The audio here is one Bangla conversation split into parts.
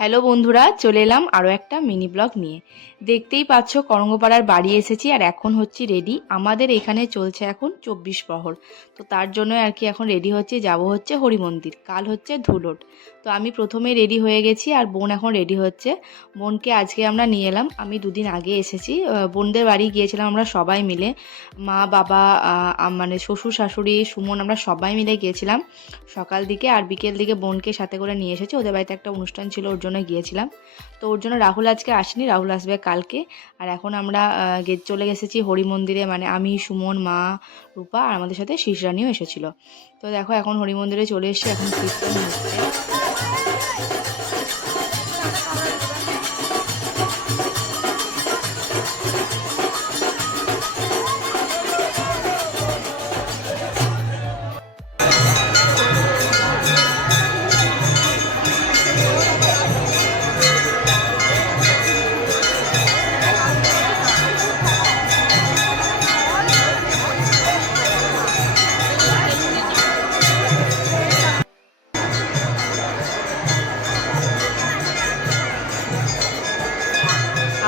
হ্যালো বন্ধুরা, চলে এলাম আরও একটা মিনি ব্লগ নিয়ে। দেখতেই পাচ্ছ করঙ্গপাড়ার বাড়ি এসেছি আর এখন হচ্ছি রেডি। আমাদের এখানে চলছে এখন 24 প্রহর, তো তার জন্য আর কি এখন রেডি হচ্ছে, যাব হচ্ছে হরি মন্দির, কাল হচ্ছে ধুলোট। তো আমি প্রথমে রেডি হয়ে গেছি আর বোন এখন রেডি হচ্ছে। বোনকে আজকে আমরা নিয়ে এলাম, আমি দুদিন আগে এসেছি। বোনদের বাড়ি গিয়েছিলাম আমরা সবাই মিলে, মা বাবা, মানে শ্বশুর শাশুড়ি, সুমন, আমরা সবাই মিলে গিয়েছিলাম সকাল দিকে। আর বিকেল দিকে বোনকে সাথে করে নিয়ে এসেছি, ওদের বাড়িতে একটা অনুষ্ঠান ছিল, ওর জন্য গিয়েছিলাম। তো ওর জন্য রাহুল আজকে আসেনি, রাহুল আসবে কালকে। আর এখন আমরা চলে এসেছি হরি মন্দিরে, মানে আমি, সুমন, মা, রূপা আর আমাদের সাথে শিশরানিও এসেছিল। তো দেখো এখন হরি মন্দিরে চলে এসেছি, এখন কীর্তন হচ্ছে।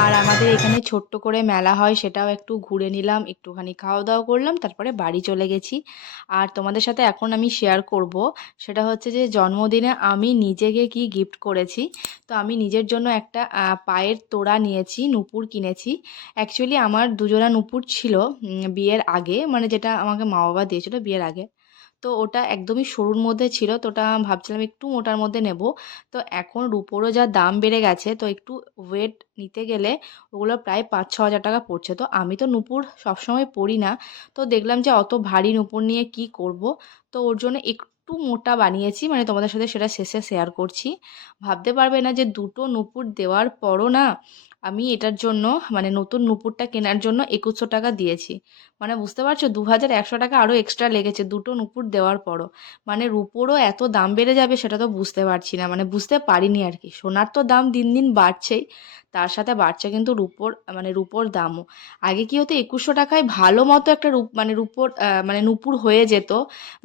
আর আমাদের এখানে ছোট্ট করে মেলা হয়, সেটাও একটু ঘুরে নিলাম, একটুখানি খাওয়া দাওয়া করলাম, তারপরে বাড়ি চলে গেছি। আর তোমাদের সাথে এখন আমি শেয়ার করব, সেটা হচ্ছে যে জন্মদিনে আমি নিজেকে কি গিফট করেছি। তো আমি নিজের জন্য একটা পায়ের তোড়া নিয়েছি, নূপুর কিনেছি। অ্যাকচুয়ালি আমার দুজোড়া নূপুর ছিল বিয়ের আগে, মানে যেটা আমাকে মা বাবা দিয়েছিল বিয়ের আগে। তো ওটা একদমই সরুর মধ্যে ছিল, তো ওটা ভাবছিলাম একটু মোটার মধ্যে নেব। তো এখন রুপোরও যা দাম বেড়ে গেছে, তো একটু ওয়েট নিতে গেলে ওগুলো প্রায় 5-6 হাজার টাকা পড়ছে। তো আমি তো নূপুর সবসময় পরি না, তো দেখলাম যে অত ভারী নূপুর নিয়ে কি করব। তো ওর জন্য একটু মোটা বানিয়েছি, মানে তোমাদের সাথে সেটা শেষে শেয়ার করছি। ভাবতে পারবে না যে দুটো নূপুর দেওয়ার পরও না, আমি এটার জন্য, মানে নতুন নূপুরটা কেনার জন্য 2100 টাকা দিয়েছি। মানে বুঝতে পারছো, 2100 টাকা আরও এক্সট্রা লেগেছে দুটো নূপুর দেওয়ার পরও। মানে রুপোরও এত দাম বেড়ে যাবে সেটা তো বুঝতে পারছি না, মানে বুঝতে পারিনি আর কি। সোনার তো দাম দিন দিন বাড়ছেই, তার সাথে বাড়ছে কিন্তু রুপোর, মানে রুপোর দামও। আগে কি হতো, 2100 টাকায় ভালো মতো একটা মানে রুপোর, মানে নূপুর হয়ে যেত,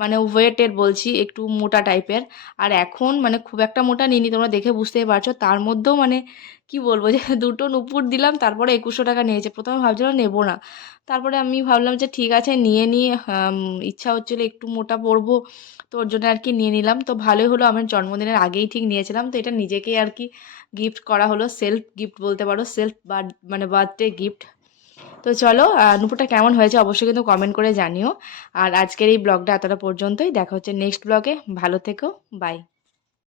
মানে ওয়েটের বলছি, একটু মোটা টাইপের। আর এখন মানে খুব একটা মোটা নিইনি, তোমরা দেখে বুঝতেই পারছো, তার মধ্যেও মানে কি বলবো যে দুটো নূপুর দিলাম, তারপরে 2100 টাকা নিয়েছে। প্রথমে ভাবছিলাম নেবো না, তারপরে আমি ভাবলাম যে ঠিক আছে নিয়ে নিয়ে, ইচ্ছা হচ্ছিলো একটু মোটা পরবো, তো ওর জন্য আর কি নিয়ে নিলাম। তো ভালোই হলো, আমার জন্মদিনের আগেই ঠিক নিয়েছিলাম, তো এটা নিজেকেই আর কি গিফট করা হলো, সেলফ গিফট বলতে পারো, সেলফ মানে বার্থডে গিফট। তো চলো, নুপুরটা কেমন হয়েছে অবশ্যই কিন্তু কমেন্ট করে জানিও। আর আজকের এই ব্লগটা এতটা পর্যন্তই, দেখা হচ্ছে নেক্সট ব্লগে, ভালো থেকো, বাই।